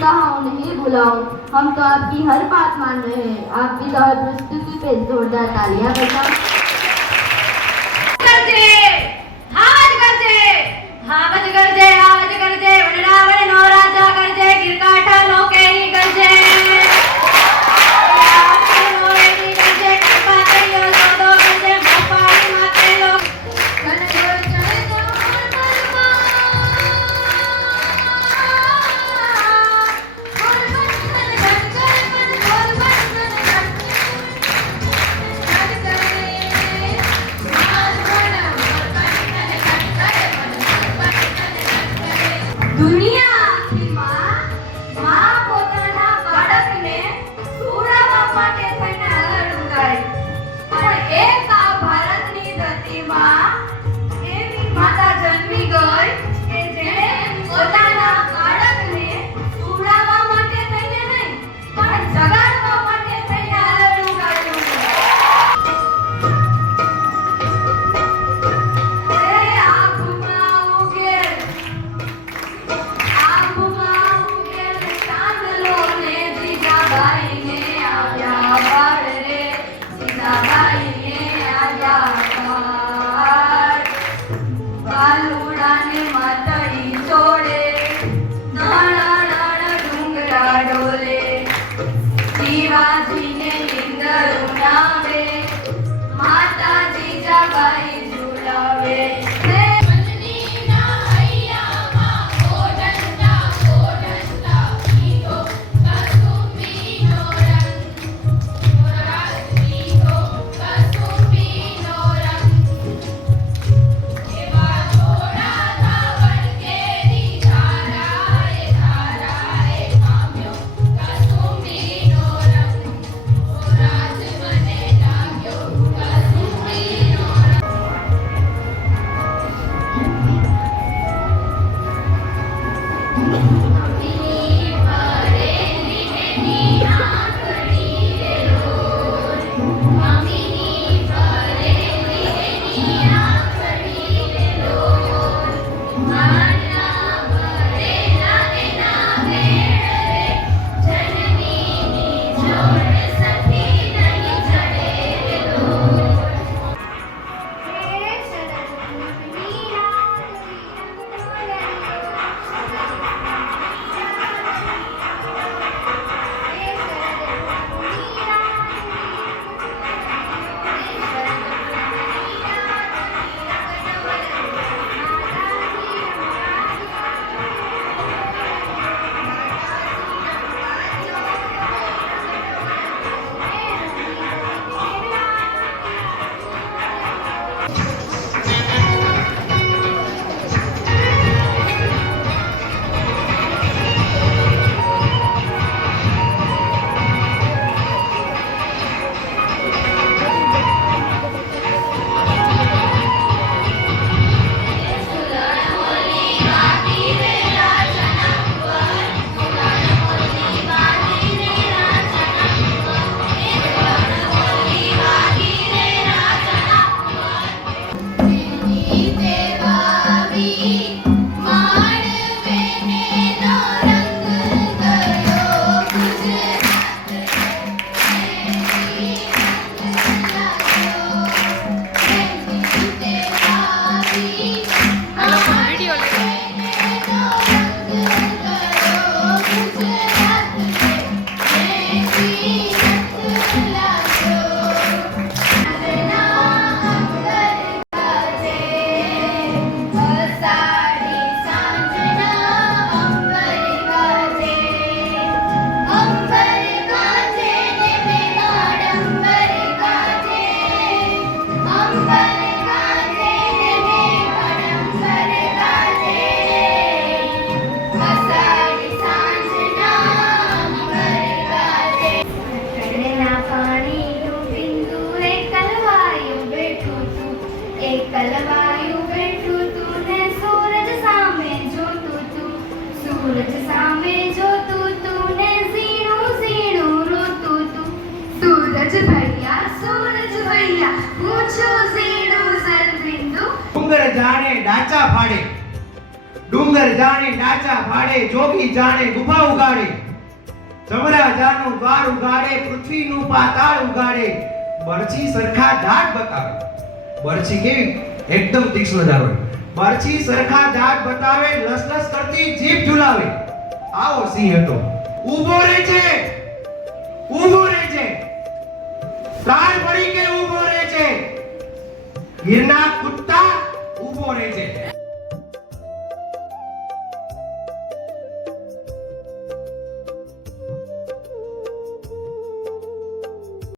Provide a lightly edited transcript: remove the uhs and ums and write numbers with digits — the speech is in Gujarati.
कहा नहीं बुलाऊं, हम तो आपकी हर बात मान रहे हैं। आपकी तो हर प्रस्तुति पे जोरदार तालियां बजाओ। ડુંગર જાણે ડાચા ભાડે, જોગી જાણે ગુફા ઉગાડે, જમરા જાનું દ્વાર ઉગાડે, પૃથ્વીનું પાતાળ ઉગાડે, બરછી સરખા દાંત બતાવે. બરછી કેવી? એકદમ તીક્ષ્ણ દાંત હોય. બરછી સરખા દાંત બતાવે, લસલસ કરતી જીભ ઝુલાવે. આવો સિંહ હતો. ઊભો રહે છે, ઊભો રહે છે, તાર પડી કે ઊભો રહે છે. ગીરના કુત્તા ઊભો રહે છે.